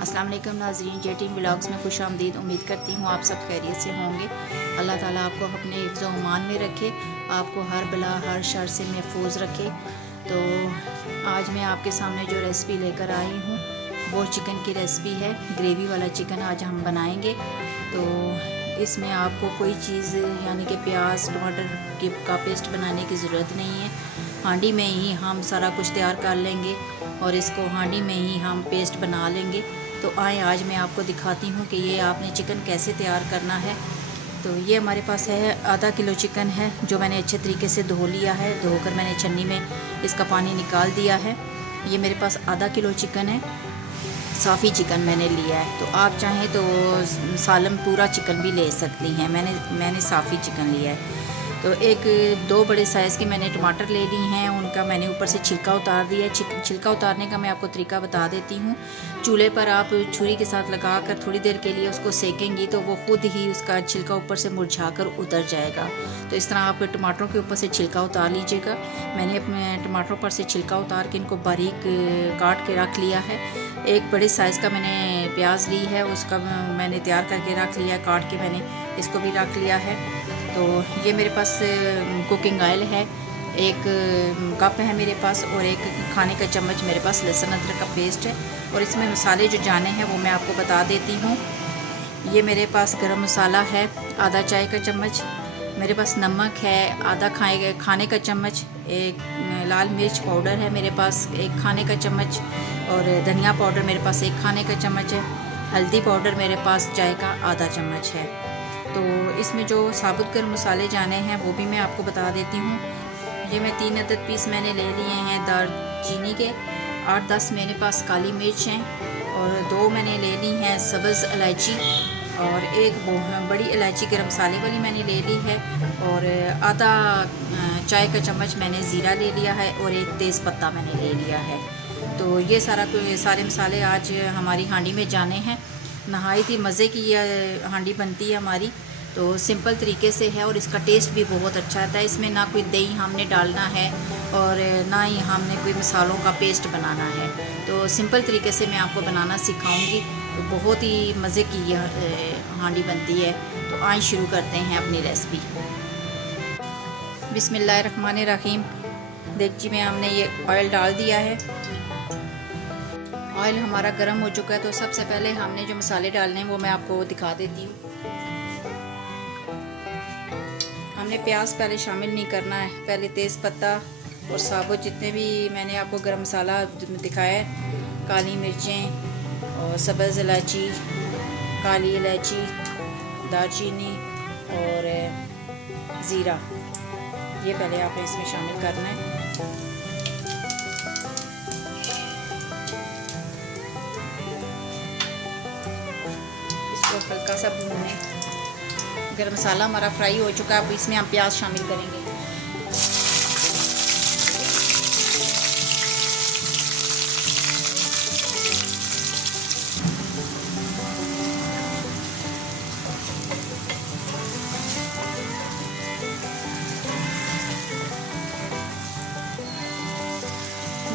अस्सलाम वालेकुम नाज़रीन, जेटीन व्लॉग्स में खुश आमदीद। उम्मीद करती हूँ आप सब खैरियत से होंगे। अल्लाह ताला आपको अपने हिफ्ज़ व अमान में रखे, आपको हर बला हर शर से महफूज रखे। तो आज मैं आपके सामने जो रेसिपी लेकर आई हूँ वो चिकन की रेसिपी है। ग्रेवी वाला चिकन आज हम बनाएंगे। तो इसमें आपको कोई चीज़ यानी कि प्याज टमाटर का पेस्ट बनाने की ज़रूरत नहीं है। हांडी में ही हम सारा कुछ तैयार कर लेंगे और इसको हांडी में ही हम पेस्ट बना लेंगे। तो आए आज मैं आपको दिखाती हूँ कि ये आपने चिकन कैसे तैयार करना है। तो ये हमारे पास है आधा किलो चिकन है जो मैंने अच्छे तरीके से धो लिया है। धोकर मैंने छन्नी में इसका पानी निकाल दिया है। ये मेरे पास आधा किलो चिकन है, साफ़ी चिकन मैंने लिया है। तो आप चाहें तो सालम पूरा चिकन भी ले सकती हैं। मैंने साफ़ी चिकन लिया है। तो एक दो बड़े साइज़ के मैंने टमाटर ले ली हैं, उनका मैंने ऊपर से छिलका उतार दिया है। छिलका उतारने का मैं आपको तरीका बता देती हूँ। चूल्हे पर आप छुरी के साथ लगाकर थोड़ी देर के लिए उसको सेकेंगी तो वो खुद ही उसका छिलका ऊपर से मुरझाकर उतर जाएगा। तो इस तरह आप टमाटरों के ऊपर से छिलका उतार लीजिएगा। मैंने अपने टमाटरों पर से छिलका उतार के इनको बारीक काट के रख लिया है। एक बड़े साइज़ का मैंने प्याज ली है, उसका मैंने तैयार करके रख लिया है, काट के मैंने इसको भी रख लिया है। तो ये मेरे पास कुकिंग ऑयल है, एक कप है मेरे पास, और एक खाने का चम्मच मेरे पास लहसुन अदरक का पेस्ट है। और इसमें मसाले जो जाने हैं वो मैं आपको बता देती हूँ। ये मेरे पास गरम मसाला है आधा चाय का चम्मच, मेरे पास नमक है आधा खाने का चम्मच, एक लाल मिर्च पाउडर है मेरे पास एक खाने का चम्मच, और धनिया पाउडर मेरे पास एक खाने का चम्मच है। हल्दी पाउडर मेरे पास चाय का आधा चम्मच है। तो इसमें जो साबुत गर्म मसाले जाने हैं वो भी मैं आपको बता देती हूँ। ये मैं 3 अदद पीस मैंने ले लिए हैं दालचीनी के, 8-10 मेरे पास काली मिर्च हैं, और 2 मैंने ले ली हैं सब्ज़ इलायची, और एक बड़ी इलायची गर्म मसाले वाली मैंने ले ली है, और आधा चाय का चम्मच मैंने ज़ीरा ले लिया है, और एक तेज़ पत्ता मैंने ले लिया है। तो ये सारे मसाले आज हमारी हांडी में जाने हैं। नहायत ही मज़े की ये हांडी बनती है हमारी। तो सिंपल तरीके से है और इसका टेस्ट भी बहुत अच्छा आता है। इसमें ना कोई दही हमने डालना है और ना ही हमने कोई मसालों का पेस्ट बनाना है। तो सिंपल तरीके से मैं आपको बनाना सिखाऊंगी। तो बहुत ही मज़े की ये हांडी बनती है। तो आज शुरू करते हैं अपनी रेसिपी। बिस्मिल्लाहिर्रहमानिर्रहीम। देगची में हमने ये ऑयल डाल दिया है। ऑयल हमारा गर्म हो चुका है। तो सबसे पहले हमने जो मसाले डालने हैं वो मैं आपको दिखा देती हूँ। हमने प्याज पहले शामिल नहीं करना है, पहले तेज़ पत्ता और साबुत जितने भी मैंने आपको गरम मसाला दिखाया है, काली मिर्चें और सब्ज़ इलायची, काली इलायची, दालचीनी और ज़ीरा, ये पहले आपने इसमें शामिल करना है। हल्का सा भूनने, गरम मसाला हमारा फ्राई हो चुका है। अब इसमें हम प्याज शामिल करेंगे।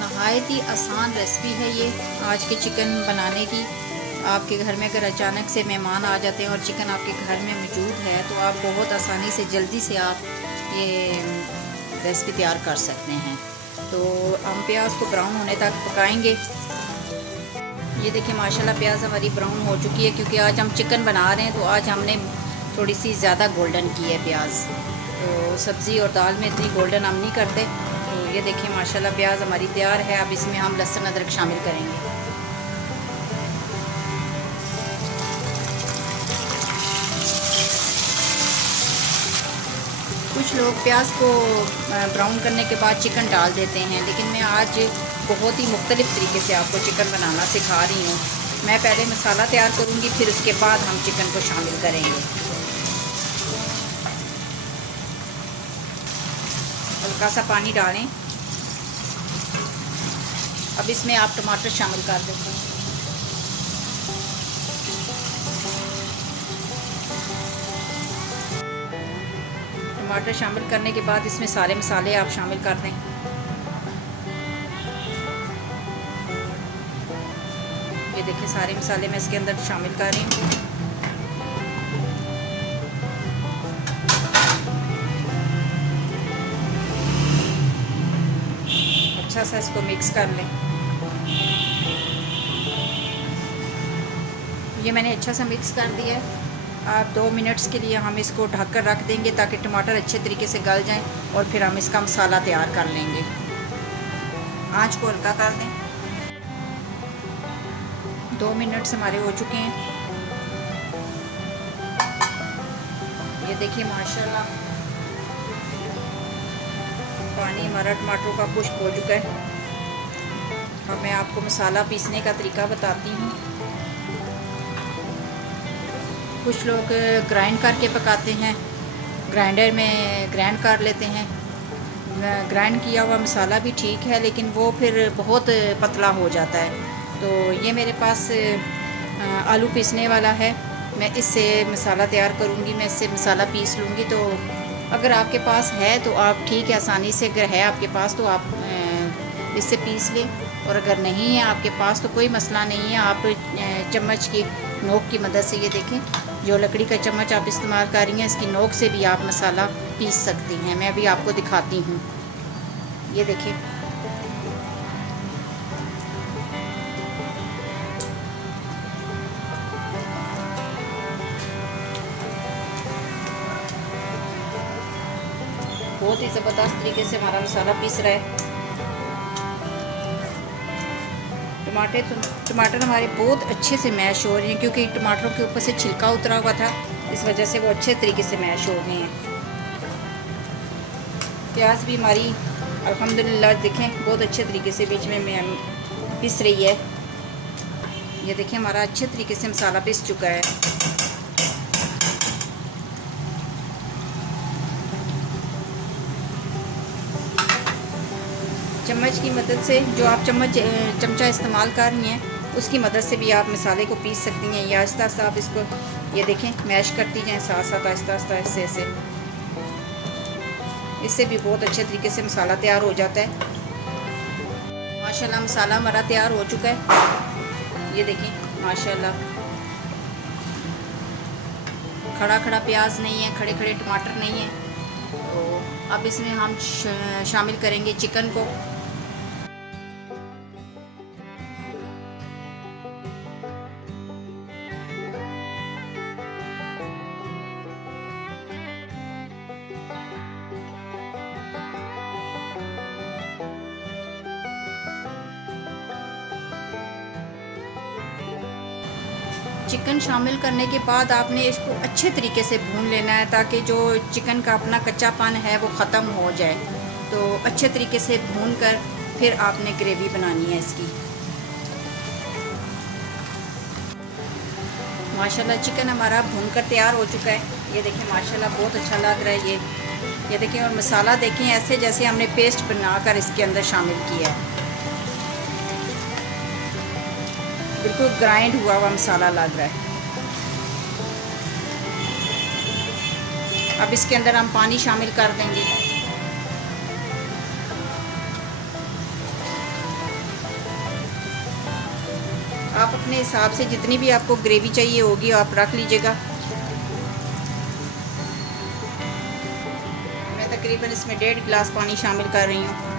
नहायत ही आसान रेसिपी है ये आज के चिकन बनाने की। आपके घर में अगर अचानक से मेहमान आ जाते हैं और चिकन आपके घर में मौजूद है तो आप बहुत आसानी से जल्दी से आप ये रेसिपी तैयार कर सकते हैं। तो हम प्याज को ब्राउन होने तक पकाएंगे। ये देखिए माशाल्लाह प्याज हमारी ब्राउन हो चुकी है, क्योंकि आज हम चिकन बना रहे हैं तो आज हमने थोड़ी सी ज़्यादा गोल्डन की है प्याज। तो सब्ज़ी और दाल में इतनी गोल्डन हम नहीं करते। तो ये देखिए माशाल्लाह प्याज हमारी तैयार है। अब इसमें हम लहसुन अदरक शामिल करेंगे। कुछ लोग प्याज को ब्राउन करने के बाद चिकन डाल देते हैं, लेकिन मैं आज बहुत ही मुख्तलिफ़ तरीके से आपको चिकन बनाना सिखा रही हूँ। मैं पहले मसाला तैयार करूँगी, फिर उसके बाद हम चिकन को शामिल करेंगे। हल्का सा पानी डालें। अब इसमें आप टमाटर शामिल कर देते हैं। टमाटर शामिल करने के बाद इसमें सारे मसाले आप शामिल कर दें। ये देखिए सारे मसाले मैं इसके अंदर शामिल कर रही हूँ। अच्छा सा इसको मिक्स कर लें। ये मैंने अच्छा सा मिक्स कर दिया है। आप 2 मिनट्स के लिए हम इसको ढक कर रख देंगे ताकि टमाटर अच्छे तरीके से गल जाएं और फिर हम इसका मसाला तैयार कर लेंगे। आंच को हल्का कर दें। 2 मिनट्स हमारे हो चुके हैं। ये देखिए माशाल्लाह पानी हमारा टमाटरों का खुश्क हो चुका है। अब मैं आपको मसाला पीसने का तरीका बताती हूँ। कुछ लोग ग्राइंड करके पकाते हैं, ग्राइंडर में ग्राइंड कर लेते हैं। ग्राइंड किया हुआ मसाला भी ठीक है, लेकिन वो फिर बहुत पतला हो जाता है। तो ये मेरे पास आलू पीसने वाला है, मैं इससे मसाला तैयार करूँगी। मैं इससे मसाला पीस लूँगी। तो अगर आपके पास है तो आप ठीक है, आसानी से अगर है आपके पास तो आप इससे पीस लें, और अगर नहीं है आपके पास तो कोई मसला नहीं है। आप चम्मच की नोक की मदद से, ये देखें जो लकड़ी का चम्मच आप इस्तेमाल कर रही हैं, इसकी नोक से भी आप मसाला पीस सकती हैं। मैं अभी आपको दिखाती हूँ। ये देखिए बहुत ही ज़बरदस्त तरीके से हमारा मसाला पीस रहा है। टमाटर हमारे बहुत अच्छे से मैश हो रहे हैं, क्योंकि टमाटरों के ऊपर से छिलका उतरा हुआ था, इस वजह से वो अच्छे तरीके से मैश हो गए हैं। प्याज भी हमारी अल्हम्दुलिल्लाह देखें बहुत अच्छे तरीके से बीच में पिस रही है। ये देखिए हमारा अच्छे तरीके से मसाला पिस चुका है। चम्मच की मदद से, जो आप चमचा इस्तेमाल कर रही हैं उसकी मदद से भी आप मसाले को पीस सकती हैं, या आहिस्ता आहिस्ता आप इसको ये देखें मैश करती जाएं साथ साथ आहिस्ता आहिस्ता ऐसे। इससे भी बहुत अच्छे तरीके से मसाला तैयार हो जाता है। माशाल्लाह मसाला हमारा तैयार हो चुका है। ये देखें माशाल्लाह खड़ा खड़ा प्याज नहीं है, खड़े खड़े टमाटर नहीं है। तो अब इसमें हम शामिल करेंगे चिकन को। चिकन शामिल करने के बाद आपने इसको अच्छे तरीके से भून लेना है, ताकि जो चिकन का अपना कच्चापन है वो ख़त्म हो जाए। तो अच्छे तरीके से भून कर फिर आपने ग्रेवी बनानी है इसकी। माशाल्लाह चिकन हमारा भून कर तैयार हो चुका है। ये देखिए माशाल्लाह बहुत अच्छा लग रहा है ये देखें। और मसाला देखें ऐसे जैसे हमने पेस्ट बनाकर इसके अंदर शामिल किया है, बिल्कुल ग्राइंड हुआ हुआ मसाला लग रहा है। अब इसके अंदर हम पानी शामिल कर देंगे। आप अपने हिसाब से जितनी भी आपको ग्रेवी चाहिए होगी आप रख लीजिएगा। मैं तकरीबन इसमें 1.5 गिलास पानी शामिल कर रही हूँ।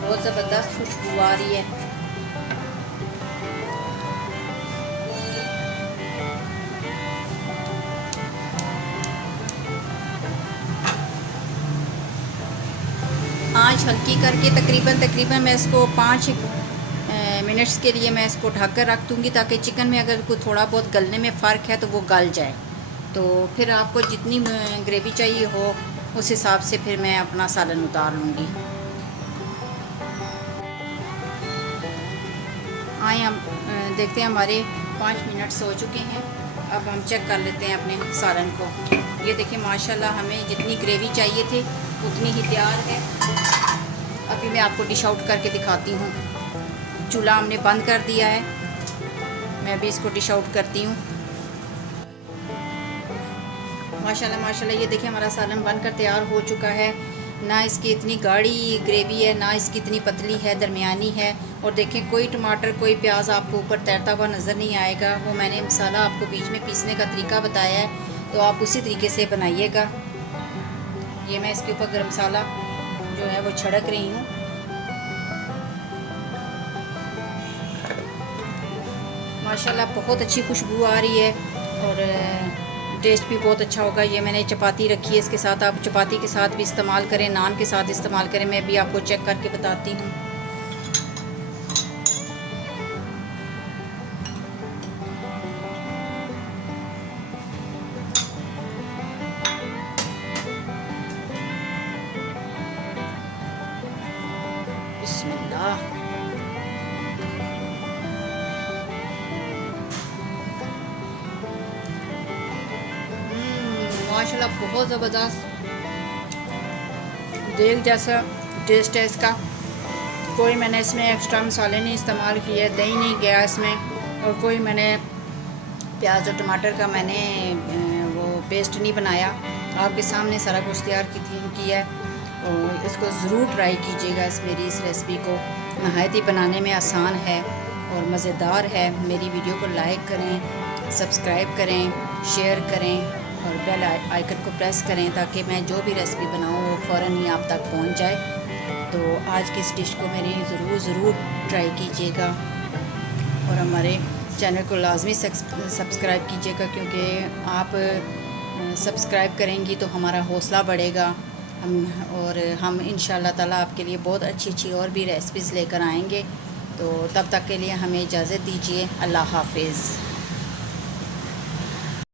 बहुत ज़बरदस्त खुशबू आ रही है। आंच हल्की करके तकरीबन मैं इसको 5 मिनट्स के लिए मैं इसको ढक कर रख दूँगी, ताकि चिकन में अगर कोई थोड़ा बहुत गलने में फ़र्क है तो वो गल जाए। तो फिर आपको जितनी ग्रेवी चाहिए हो उस हिसाब से फिर मैं अपना सालन उतार लूँगी। आए हम देखते हैं हमारे 5 मिनट्स हो चुके हैं। अब हम चेक कर लेते हैं अपने सालन को। ये देखिए माशाल्लाह हमें जितनी ग्रेवी चाहिए थी उतनी ही तैयार है। अभी मैं आपको डिश आउट करके दिखाती हूँ। चूल्हा हमने बंद कर दिया है। मैं अभी इसको डिश आउट करती हूँ। माशाल्लाह माशाल्लाह। ये देखिए हमारा सालन बनकर तैयार हो चुका है। ना इसकी इतनी गाढ़ी ग्रेवी है, ना इसकी इतनी पतली है, दरमियानी है। और देखें कोई टमाटर कोई प्याज आपको ऊपर तैरता हुआ नज़र नहीं आएगा। वो मैंने मसाला आपको बीच में पीसने का तरीका बताया है, तो आप उसी तरीके से बनाइएगा। ये मैं इसके ऊपर गरम मसाला जो है वो छिड़क रही हूँ। माशाल्लाह बहुत अच्छी खुशबू आ रही है और टेस्ट भी बहुत अच्छा होगा। ये मैंने चपाती रखी है, इसके साथ आप चपाती के साथ भी इस्तेमाल करें, नान के साथ इस्तेमाल करें। मैं भी आपको चेक करके बताती हूँ। बिस्मिल्लाह। माशाल्लाह बहुत ज़बरदस्त देग जैसा टेस्ट है इसका। कोई मैंने इसमें एक्स्ट्रा मसाले नहीं इस्तेमाल किए, दही नहीं गया इसमें, और कोई मैंने प्याज और टमाटर का मैंने वो पेस्ट नहीं बनाया। आपके सामने सारा कुछ तैयार किया है। और इसको ज़रूर ट्राई कीजिएगा। मेरी इस रेसिपी को नहायत ही बनाने में आसान है और मज़ेदार है। मेरी वीडियो को लाइक करें, सब्सक्राइब करें, शेयर करें और बेल आइकन को प्रेस करें ताकि मैं जो भी रेसिपी बनाऊँ वो फ़ौरन ही आप तक पहुंच जाए। तो आज की इस डिश को मेरी ज़रूर ट्राई कीजिएगा और हमारे चैनल को लाजमी सब्सक्राइब कीजिएगा, क्योंकि आप सब्सक्राइब करेंगी तो हमारा हौसला बढ़ेगा। हम इंशाअल्लाह ताला आपके लिए बहुत अच्छी और भी रेसिपीज़ लेकर आएंगे। तो तब तक के लिए हमें इजाज़त दीजिए। अल्लाह हाफ़िज़।